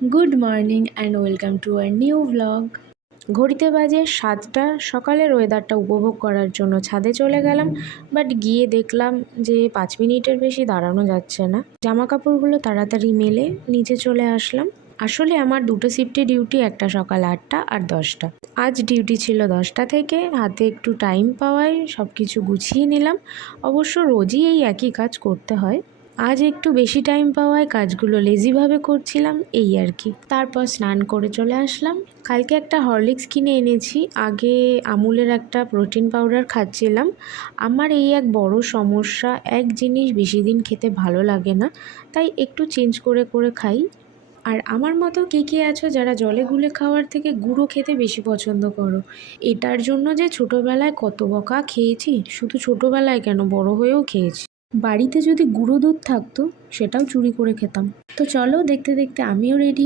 Good morning and welcome to our new vlog. ঘড়িতে বাজে 7টা। সকালের ওয়েদারটা উপভোগ করার জন্য ছাদে চলে গেলাম, বাট গিয়ে দেখলাম যে 5 মিনিটের বেশি দাঁড়ানো যাচ্ছে না। জামা কাপড়গুলো তাড়াতাড়ি মেলে নিচে চলে আসলাম। আসলে আমার দুটো শিফটে ডিউটি, একটা সকাল 8টা আর 10টা। আজ ডিউটি ছিল 10টা থেকে, হাতে একটু টাইম পাওয়ায় সব কিছু গুছিয়ে নিলাম। অবশ্য রোজই এই একই কাজ করতে হয়, আজ একটু বেশি টাইম পাওয়ায় কাজগুলো লেজিভাবে করছিলাম, এই আর কি। তারপর স্নান করে চলে আসলাম। কালকে একটা হরলিক্স কিনে এনেছি, আগে আমুলের একটা প্রোটিন পাউডার খাচ্ছিলাম। আমার এই এক বড় সমস্যা, এক জিনিস বেশি দিন খেতে ভালো লাগে না, তাই একটু চেঞ্জ করে করে খাই। আর আমার মতো কে আছো যারা জলে গুলে খাওয়ার থেকে গুঁড়ো খেতে বেশি পছন্দ করো? এটার জন্য যে ছোটোবেলায় কত বকা খেয়েছি, শুধু ছোটোবেলায় কেন, বড় হয়েও খেয়েছি। বাড়িতে যদি গুঁড়ো দুধ থাকতো সেটাও চুরি করে খেতাম। তো চলো, দেখতে দেখতে আমিও রেডি।